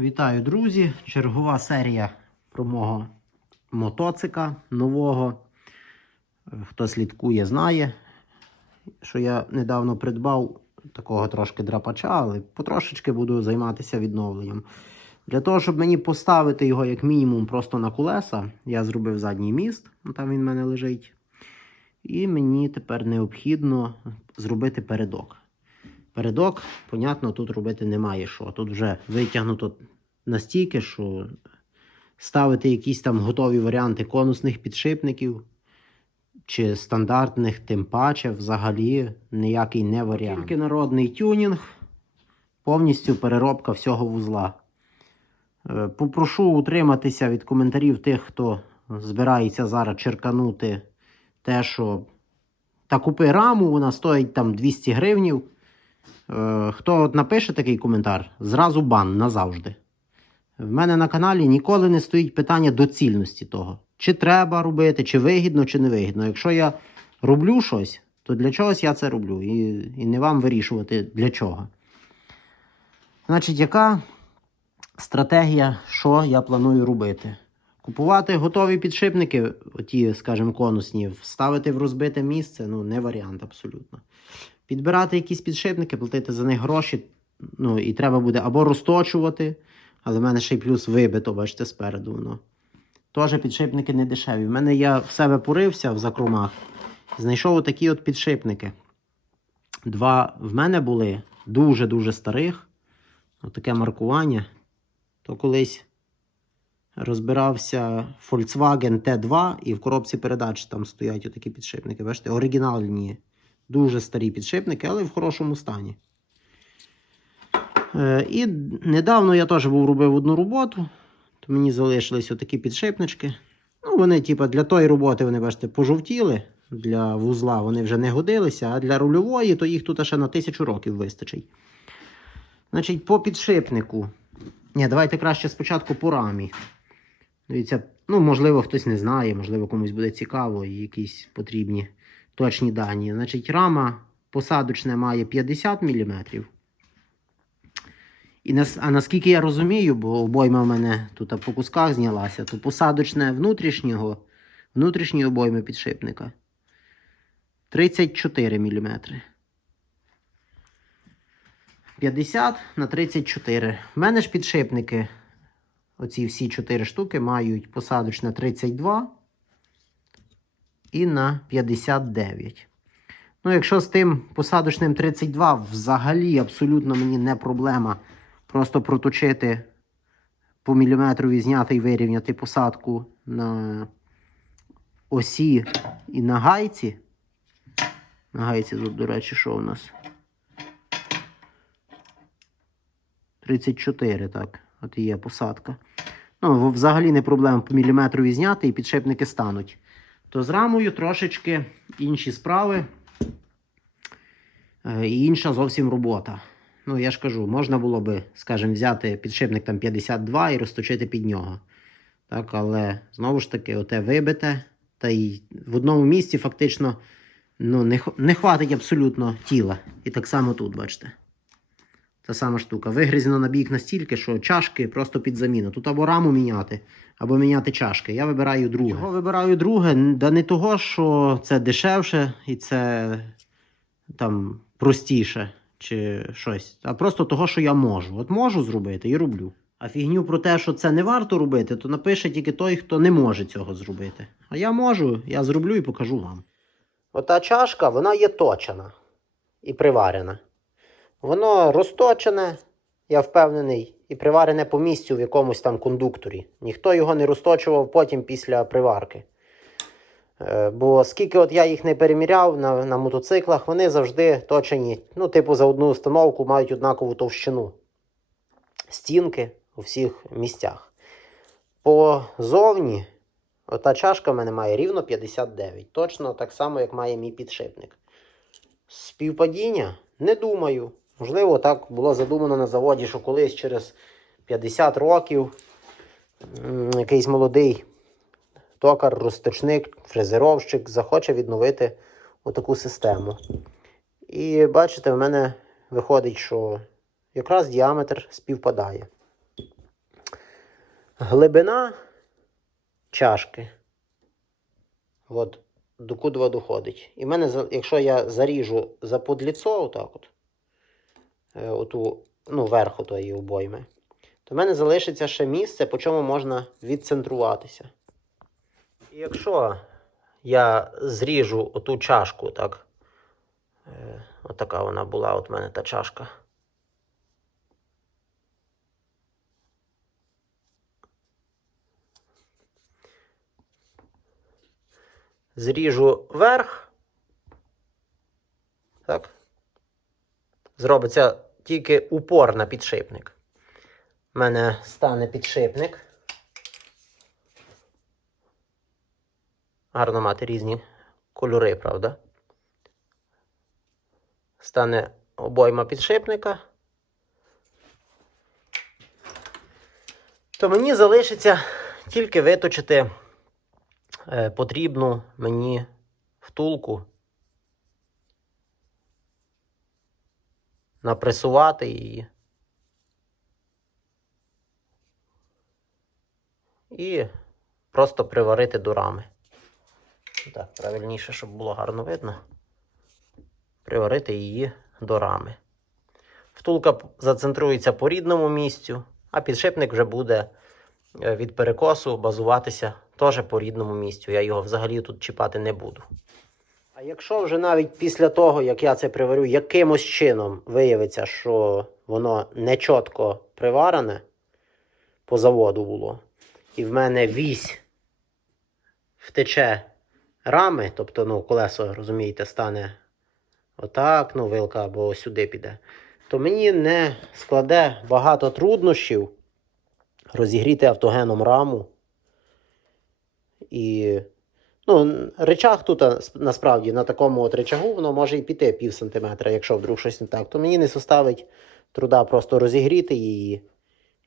Вітаю, друзі! Чергова серія про мого мотоцика нового. Е, Хто слідкує, знає, що я недавно придбав такого трошки драпача, але потрошечки буду займатися відновленням. Для того, щоб мені поставити його як мінімум просто на колеса, я зробив задній міст, ну, там він в мене лежить. І мені тепер необхідно зробити передок. Передок, понятно, тут робити немає що. Тут вже витягнуто настільки, що ставити якісь там готові варіанти конусних підшипників чи стандартних, тим паче, взагалі ніякий не варіант. Тільки народний тюнінг, повністю переробка всього вузла. Е, Попрошу утриматися від коментарів тих, хто збирається зараз черканути те, що та купи раму, вона стоїть там 200 гривнів. Е, Хто напише такий коментар, зразу бан назавжди. В мене на каналі ніколи не стоїть питання доцільності того. Чи треба робити, чи вигідно, чи не вигідно. Якщо я роблю щось, то для чогось я це роблю. І, і не вам вирішувати для чого. Значить, яка стратегія, що я планую робити? Купувати готові підшипники, оті, скажімо, конусні, вставити в розбите місце ну, не варіант абсолютно. Підбирати якісь підшипники, платити за них гроші. Ну, і треба буде або розточувати, але в мене ще й плюс вибито, бачите, спереду воно. Теж підшипники не дешеві. В мене я в себе порився в закромах, знайшов отакі от підшипники. Два в мене були дуже-дуже старих. Отаке маркування. То колись розбирався Volkswagen T2 і в коробці передач там стоять отакі підшипники. Бачите, оригінальні, дуже старі підшипники, але в хорошому стані. Е, і недавно я теж був робив одну роботу, то мені залишились отакі підшипнички. Ну, вони, типу, для тої роботи, вони, бачите, пожовтіли. Для вузла вони вже не годилися, а для рульової, то їх тут ще на тисячу років вистачить. Значить, по підшипнику. Ні, давайте краще спочатку по рамі. Дивіться, ну, можливо, хтось не знає, можливо, комусь буде цікаво і якісь потрібні точні дані. Значить, рама посадочна має 50 мм. І нас, а наскільки я розумію, бо обойма в мене тут по кусках знялася, то посадочне внутрішнього, внутрішньої обойми підшипника 34 мм. 50 на 34. В мене ж підшипники, оці всі 4 штуки, мають посадочне 32 і на 59. Ну, якщо з тим посадочним 32 взагалі абсолютно мені не проблема просто проточити по міліметрові, зняти і вирівняти посадку на осі і на гайці. На гайці тут, до речі, що у нас? 34, так. От і є посадка. Ну, взагалі не проблема по міліметрові зняти і підшипники стануть. То з рамою трошечки інші справи. Е, І інша зовсім робота. Ну, я ж кажу, можна було би, скажімо, взяти підшипник там 52 і розточити під нього. Так, але знову ж таки, оте вибите. Та й в одному місці фактично ну, не, не хватить абсолютно тіла. І так само тут, бачите. Та сама штука. Вигрізено на бік настільки, що чашки просто під заміну. Тут або раму міняти, або міняти чашки. Я вибираю друге. Чого вибираю друге? Да не того, що це дешевше і це там простіше чи щось, а просто того, що я можу. От можу зробити і роблю. А фігню про те, що це не варто робити, то напише тільки той, хто не може цього зробити. А я можу, я зроблю і покажу вам. Ота чашка, вона є точена і приварена. Воно розточене, я впевнений, і приварене по місцю в якомусь там кондукторі. Ніхто його не розточував потім після приварки. Е, Бо скільки от я їх не переміряв на, на мотоциклах, вони завжди точені, ну, типу, за одну установку мають однакову товщину. Стінки у всіх місцях. Позовні, ота чашка в мене має рівно 59. Точно так само, як має мій підшипник. Співпадіння? Не думаю. Можливо, так було задумано на заводі, що колись через 50 років якийсь молодий токар, розточник, фрезеровщик захоче відновити отаку систему. І бачите, в мене виходить, що якраз діаметр співпадає. глибина чашки. От вода доходить. І в мене, якщо я заріжу за подліцо, отак от, оту, ну, верху тої обойми, то в мене залишиться ще місце, по чому можна відцентруватися. І якщо я зріжу оту чашку, так, е, отака вона була, от в мене та чашка. зріжу верх. Так. Зробиться тільки упор на підшипник. У мене стане підшипник. Гарно мати різні кольори, правда? Стане обойма підшипника. То мені залишиться тільки виточити е, потрібну мені втулку. Напресувати її. І просто приварити до рами. Так, правильніше, щоб було гарно видно. Приварити її до рами. Втулка зацентрується по рідному місцю, а підшипник вже буде е, від перекосу базуватися теж по рідному місцю. Я його взагалі тут чіпати не буду. А якщо вже навіть після того, як я це приварю, якимось чином виявиться, що воно не чітко приварене по заводу було, і в мене вісь втече рами, тобто ну, колесо, розумієте, стане отак, ну, вилка або сюди піде, то мені не складе багато труднощів розігріти автогеном раму. І ну, речах тут насправді на такому от речагу воно може і піти пів сантиметра, якщо вдруг щось не так, то мені не составить труда просто розігріти її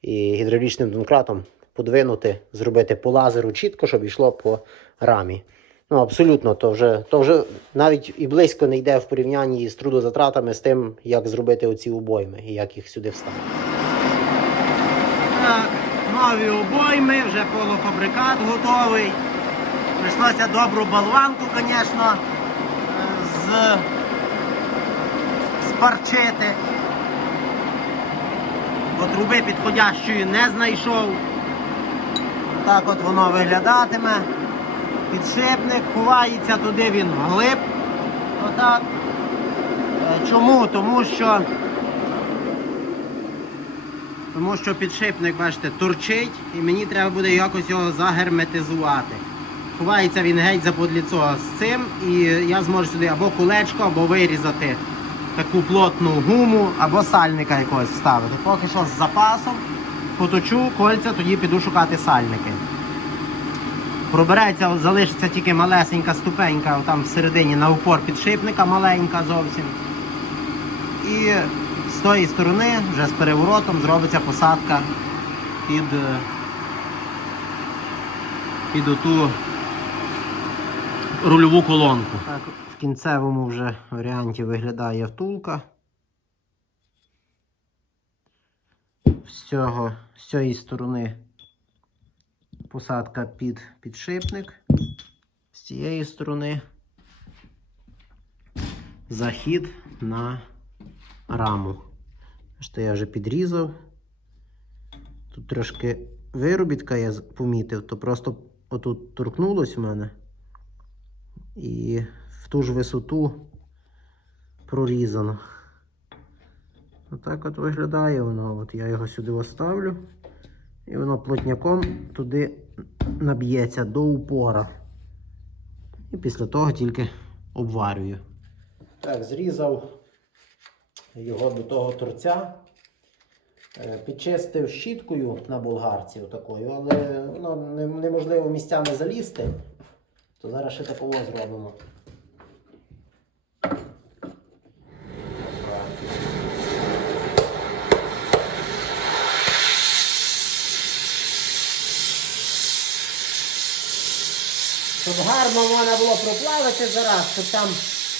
і гідравлічним домкратом подвинути, зробити по лазеру чітко, щоб йшло по рамі. Ну, абсолютно, то вже, то вже навіть і близько не йде в порівнянні з трудозатратами з тим, як зробити оці обойми і як їх сюди вставити. Так, нові обойми, вже полуфабрикат готовий. Прийшлося добру болванку, звісно, з... спарчити. Бо труби підходящої не знайшов. Так от воно виглядатиме. Підшипник ховається туди він вглиб. Отак. Е, Чому? Тому що тому що підшипник, бачите, торчить і мені треба буде якось його загерметизувати. Ховається він геть за подліцо з цим, і я зможу сюди або кулечко, або вирізати таку плотну гуму, або сальника якогось вставити. Поки що з запасом поточу кольця, тоді піду шукати сальники. Пробереться, залишиться тільки малесенька ступенька там всередині на упор підшипника, маленька зовсім. І з тої сторони, вже з переворотом, зробиться посадка під, під оту рульову колонку. Так, в кінцевому вже варіанті виглядає втулка. З, з цієї сторони посадка під підшипник. З цієї сторони захід на раму. Що я вже підрізав. Тут трошки виробітка я помітив, то просто отут торкнулось в мене. І в ту ж висоту прорізано. Отак от виглядає воно. От я його сюди оставлю. І воно плотняком туди наб'ється до упора. І після того тільки обварюю. Так, зрізав його до того торця. Е, Підчистив щіткою на болгарці отакою, але воно неможливо місцями залізти. То зараз ще такого зробимо. Щоб гарно можна було проплавити зараз, щоб там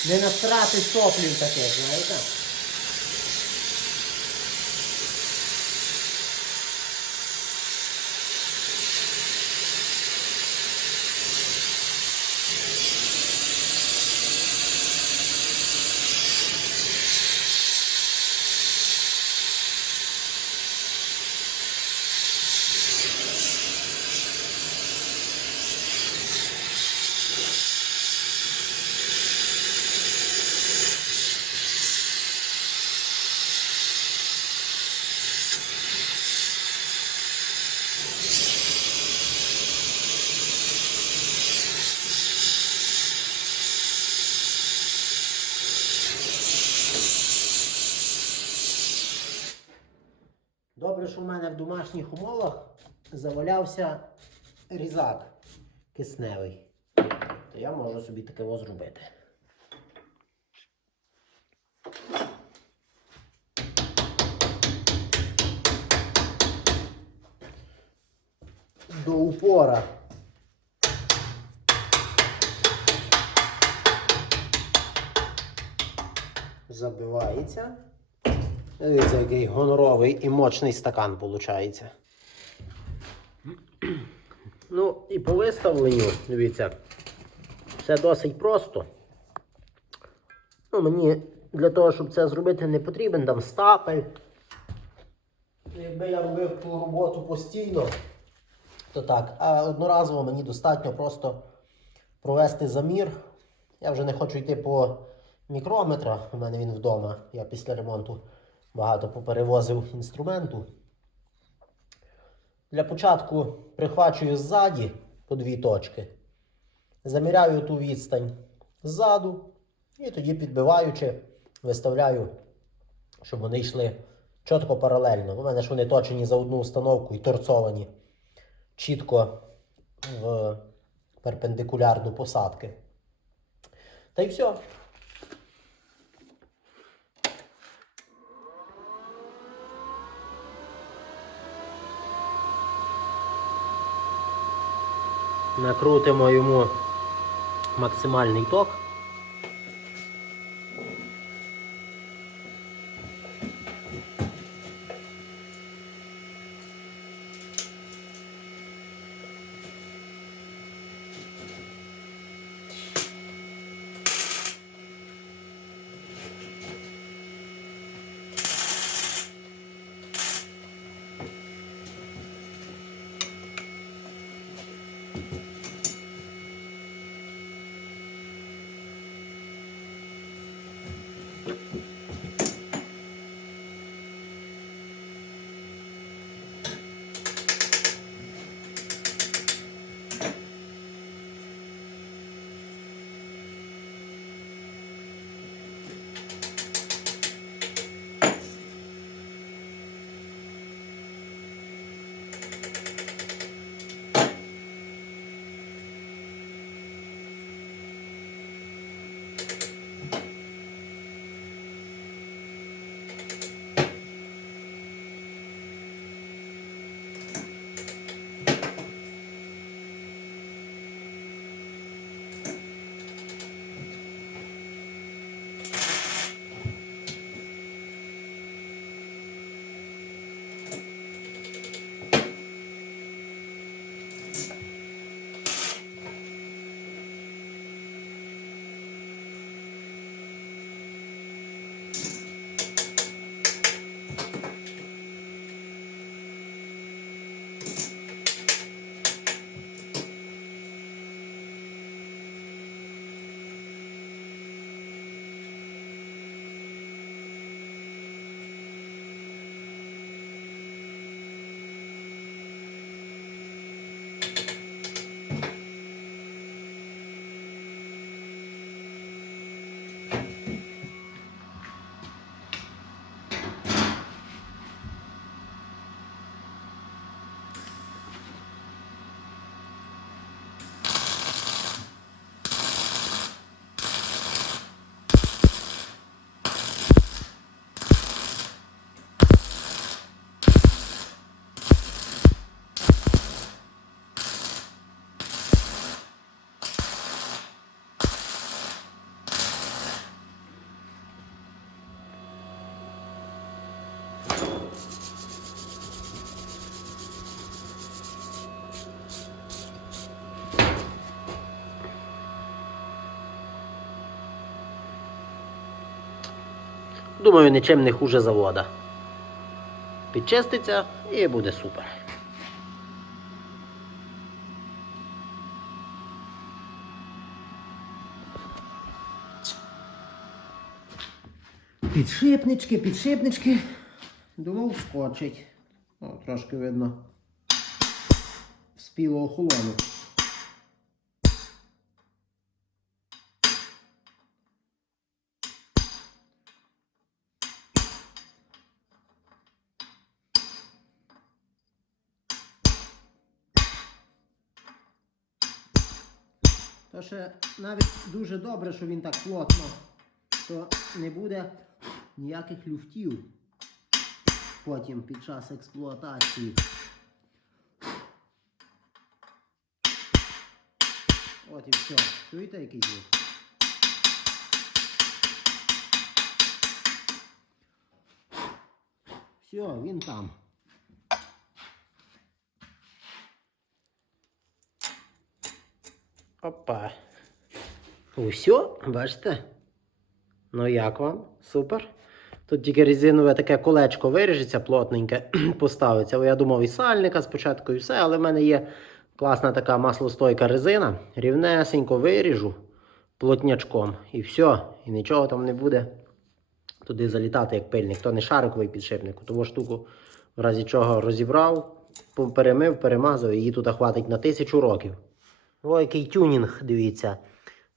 не настрати соплів таких, знаєте? В домашніх умовах завалявся різак кисневий, то я можу собі таке зробити. До упора. Забивається. Дивіться, який гоноровий і мощний стакан виходить. Ну, і по виставленню, дивіться, все досить просто. Ну, мені для того, щоб це зробити, не потрібен там стапель. Якби я робив ту роботу постійно, то так. А одноразово мені достатньо просто провести замір. Я вже не хочу йти по мікрометра, у мене він вдома. Я після ремонту багато поперевозив інструменту. Для початку прихвачую ззаді по дві точки, заміряю ту відстань ззаду і тоді підбиваючи, виставляю, щоб вони йшли чітко паралельно. У мене ж вони точені за одну установку і торцовані чітко в перпендикуляр до посадки. Та й все. Накрутимо йому максимальний ток. Думаю, нічим не хуже завода. Підчиститься і буде супер. Підшипнички, підшипнички. Думав, скочить. О, трошки видно. Спіло охолону. То ще навіть дуже добре, що він так плотно, то не буде ніяких люфтів потім під час експлуатації. От і все. Чуєте який звук? Все, він там. Опа. Усьо, бачите? Ну як вам? Супер. Тут тільки резинове таке колечко виріжеться, плотненьке, поставиться. Я думав і сальника спочатку і все, але в мене є класна така маслостойка резина. Рівнесенько виріжу плотнячком. І все. І нічого там не буде туди залітати, як пильник. То не шариковий підшипник. Тому штуку, в разі чого розібрав, перемив, перемазав, її тут хватить на тисячу років. О, який тюнінг, дивіться.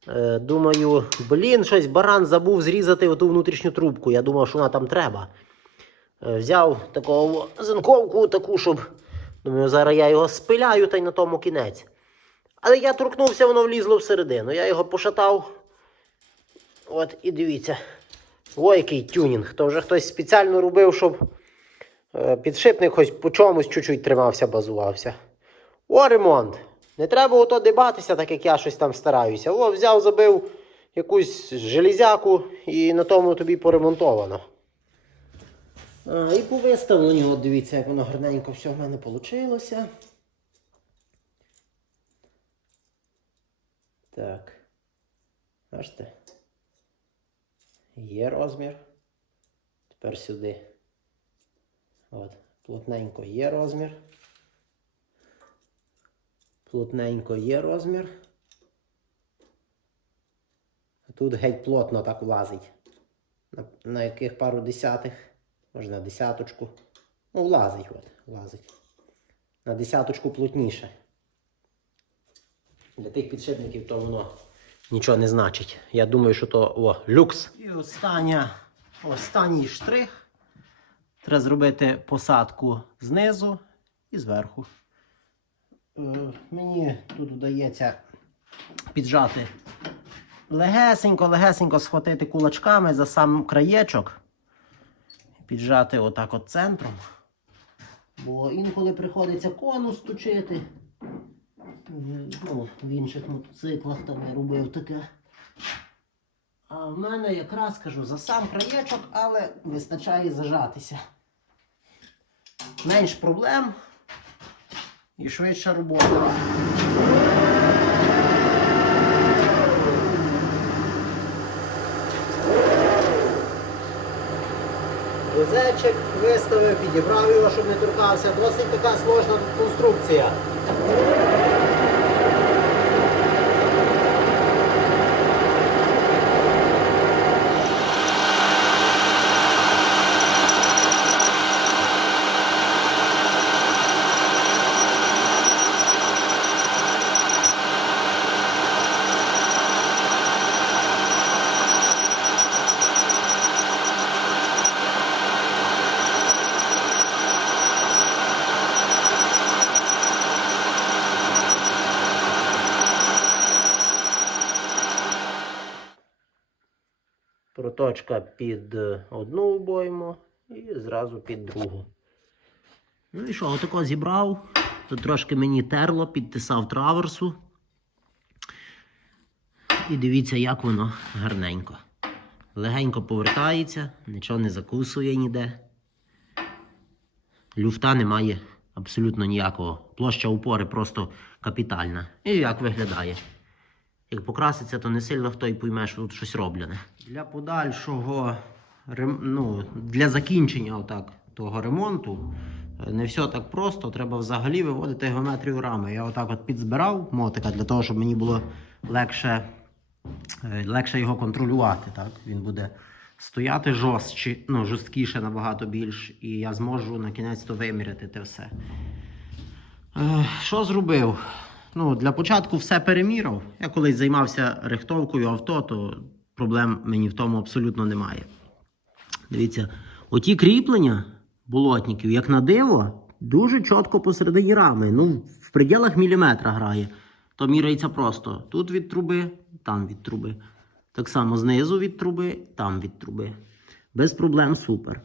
Е, думаю, блін, щось баран забув зрізати оту внутрішню трубку. Я думав, що вона там треба. Е, взяв таку зинковку, таку, щоб. Думаю, зараз я його спиляю та й на тому кінець. Але я торкнувся, воно влізло всередину. Я його пошатав. От і дивіться. Ой, який тюнінг. То вже хтось спеціально робив, щоб е, підшипник хоч по чомусь чуть-чуть тримався, базувався. О, ремонт! Не треба ото дебатися, так як я щось там стараюся. О, взяв, забив якусь железяку і на тому тобі поремонтовано. А, і по виставленню, от дивіться, як воно гарненько все в мене вийшло. Так. Бачите? Є розмір. Тепер сюди. От, плотненько є розмір. Плотненько є розмір. Тут геть плотно так влазить. На, на яких пару десятих, може на десяточку. Ну, влазить, от, влазить. На десяточку плотніше. Для тих підшипників то воно нічого не значить. Я думаю, що то о, люкс. І остання, останній штрих. Треба зробити посадку знизу і зверху. Е, мені тут вдається піджати легесенько, легесенько схватити кулачками за сам краєчок. Піджати отак от центром. Бо інколи приходиться конус точити. Ну, в інших мотоциклах там я робив таке. А в мене якраз кажу за сам краєчок, але вистачає зажатися. Менш проблем і швидша робота. Візечок виставив, підібрав його, щоб не торкався. Досить така сложна конструкція. Проточка під е, одну обойму і зразу під другу. Ну і що, отако зібрав. Тут трошки мені терло, підтисав траверсу. І дивіться, як воно гарненько. Легенько повертається, нічого не закусує ніде. Люфта немає абсолютно ніякого. Площа упори просто капітальна. І як виглядає. Як покраситься, то не сильно хто й пойме, що тут щось роблене. Для подальшого ну, для закінчення отак, того ремонту е, не все так просто. Треба взагалі виводити геометрію рами. Я отак от підзбирав мотика для того, щоб мені було легше, е, легше його контролювати. Так? Він буде стояти жорстче, ну, жорсткіше набагато більш, і я зможу на кінець то виміряти те все. Е, Що зробив? Ну, для початку все переміряв. Я колись займався рихтовкою авто, то проблем мені в тому абсолютно немає. Дивіться, оті кріплення болотників, як на диво, дуже чітко посередині рами. Ну, в пределах міліметра грає. то міряється просто. Тут від труби, там від труби. Так само знизу від труби, там від труби. Без проблем, супер.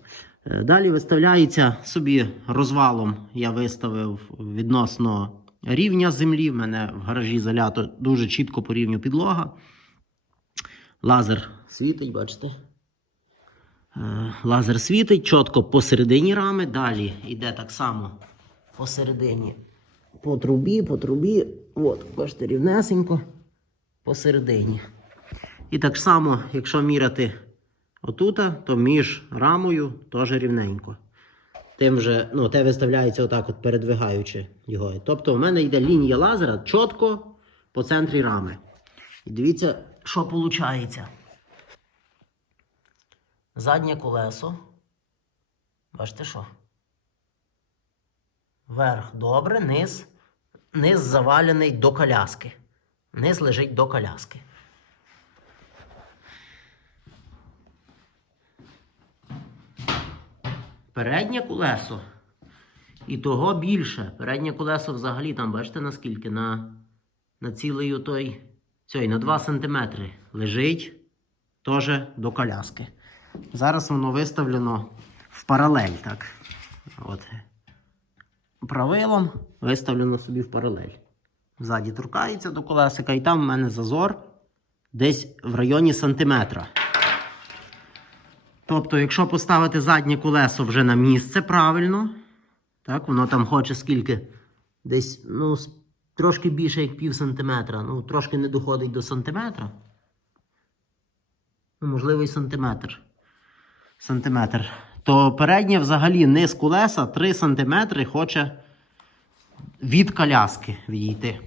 Е, Далі виставляється собі розвалом. Я виставив відносно рівня землі. В мене в гаражі залято дуже чітко по рівню підлога. Лазер світить, бачите? Е, Лазер світить чітко посередині рами. Далі йде так само посередині. По трубі, по трубі. От, бачите, рівнесенько посередині. І так само, якщо міряти отута, то між рамою теж рівненько. Тим же, ну, те виставляється отак, от передвигаючи його. Тобто, в мене йде лінія лазера чітко по центрі рами. І дивіться, що виходить. Заднє колесо. Бачите що? Верх добре, низ. Низ завалений до коляски. Низ лежить до коляски. Переднє колесо. І того більше. Переднє колесо взагалі там, бачите, наскільки? На, на цілий той. Цей, на 2 см лежить теж до коляски. Зараз воно виставлено в паралель, так. От. Правилом виставлено собі в паралель. Ззаді торкається до колесика, і там в мене зазор десь в районі сантиметра. Тобто, якщо поставити заднє колесо вже на місце правильно, так, воно там хоче скільки? Десь ну, трошки більше як пів сантиметра. Ну, трошки не доходить до сантиметра. Ну, можливо, і сантиметр. Сантиметр. То переднє взагалі низ колеса 3 сантиметри хоче від коляски відійти.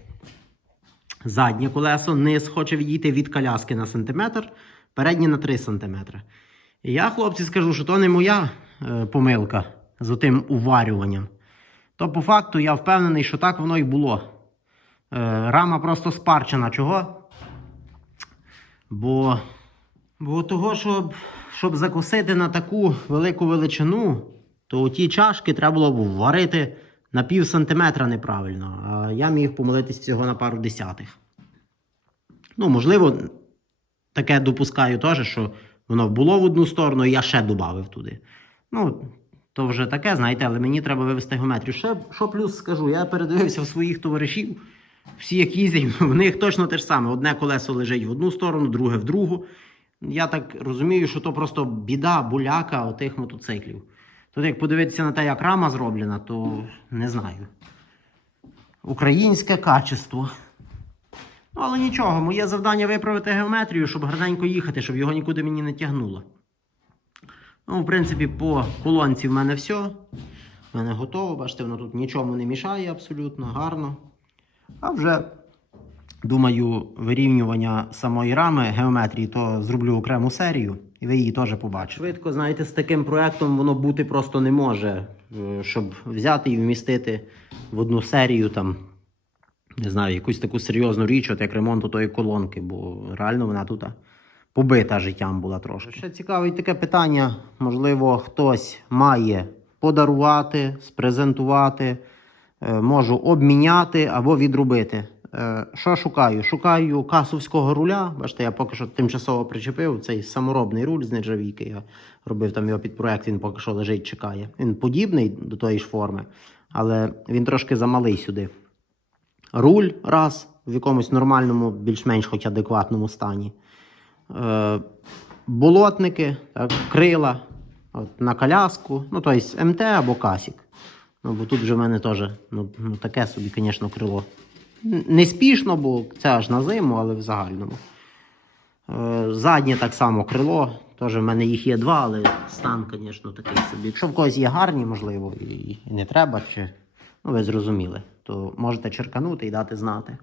Заднє колесо низ хоче відійти від коляски на сантиметр, переднє на 3 сантиметри. Я, хлопці, скажу, що то не моя е, помилка з тим уварюванням. То по факту я впевнений, що так воно і було. Е, рама просто спарчена. Чого? Бо, бо того, щоб, щоб закусити на таку велику величину, то ті чашки треба було б варити на пів сантиметра неправильно. А я міг помилитись всього на пару десятих. Ну, можливо, таке допускаю теж, що воно було в одну сторону, і я ще додав туди. Ну, то вже таке, знаєте, але мені треба вивести геометрію. Ще, що плюс скажу, я передивився в своїх товаришів, всі як їздять, в них точно те ж саме. Одне колесо лежить в одну сторону, друге в другу. Я так розумію, що то просто біда, буляка отих мотоциклів. Тут, як подивитися на те, як рама зроблена, то не знаю. Українське качество. Ну, але нічого, моє завдання виправити геометрію, щоб гарненько їхати, щоб його нікуди мені не тягнуло. Ну, в принципі, по колонці в мене все. В мене готово, бачите, воно тут нічому не мішає абсолютно, гарно. А вже, думаю, вирівнювання самої рами геометрії, то зроблю окрему серію, і ви її теж побачите. Швидко, знаєте, з таким проектом воно бути просто не може, е, щоб взяти і вмістити в одну серію там не знаю, якусь таку серйозну річ, от як ремонт тої колонки, бо реально вона тут побита життям була трошки. Ще цікаве таке питання. Можливо, хтось має подарувати, спрезентувати, е, можу обміняти або відробити. Е, Що шукаю? Шукаю касовського руля. Бачите, я поки що тимчасово причепив цей саморобний руль з нержавійки. Я робив там його під проект, він поки що лежить, чекає. Він подібний до тої ж форми, але він трошки замалий сюди руль раз в якомусь нормальному, більш-менш хоч адекватному стані. Е, болотники, так, крила от, на коляску, ну, тобто МТ або касік. Ну, бо тут вже в мене теж ну, ну, таке собі, звісно, крило. Не спішно, бо це аж на зиму, але в загальному. Е, заднє так само крило. Теж в мене їх є два, але стан, звісно, такий собі. Якщо в когось є гарні, можливо, і не треба, чи ну, ви зрозуміли, то можете черканути і дати знати.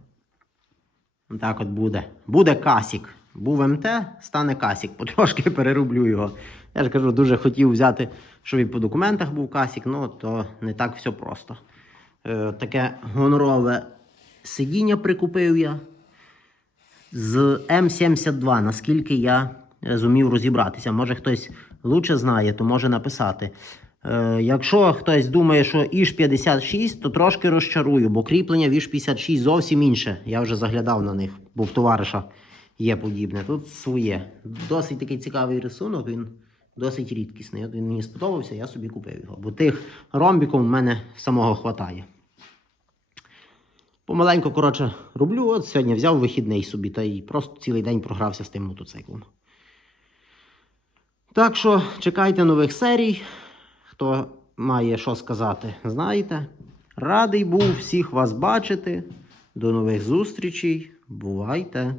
Так от буде. Буде касік. Був МТ, стане касік. Потрошки перероблю його. Я ж кажу, дуже хотів взяти, щоб і по документах був касік, ну то не так все просто. Е, таке гонорове сидіння прикупив я з М72, наскільки я зумів розібратися. Може хтось лучше знає, то може написати. Е, якщо хтось думає, що Іж 56, то трошки розчарую, бо кріплення в Іж 56 зовсім інше. Я вже заглядав на них, бо в товариша є подібне. Тут своє. Досить такий цікавий рисунок, він досить рідкісний. От він мені сподобався, я собі купив його. Бо тих ромбіків в мене самого хватає. Помаленьку, коротше, роблю. От сьогодні взяв вихідний собі та й просто цілий день програвся з тим мотоциклом. Так що чекайте нових серій. Хто має що сказати, знаєте. Радий був всіх вас бачити. До нових зустрічей. Бувайте!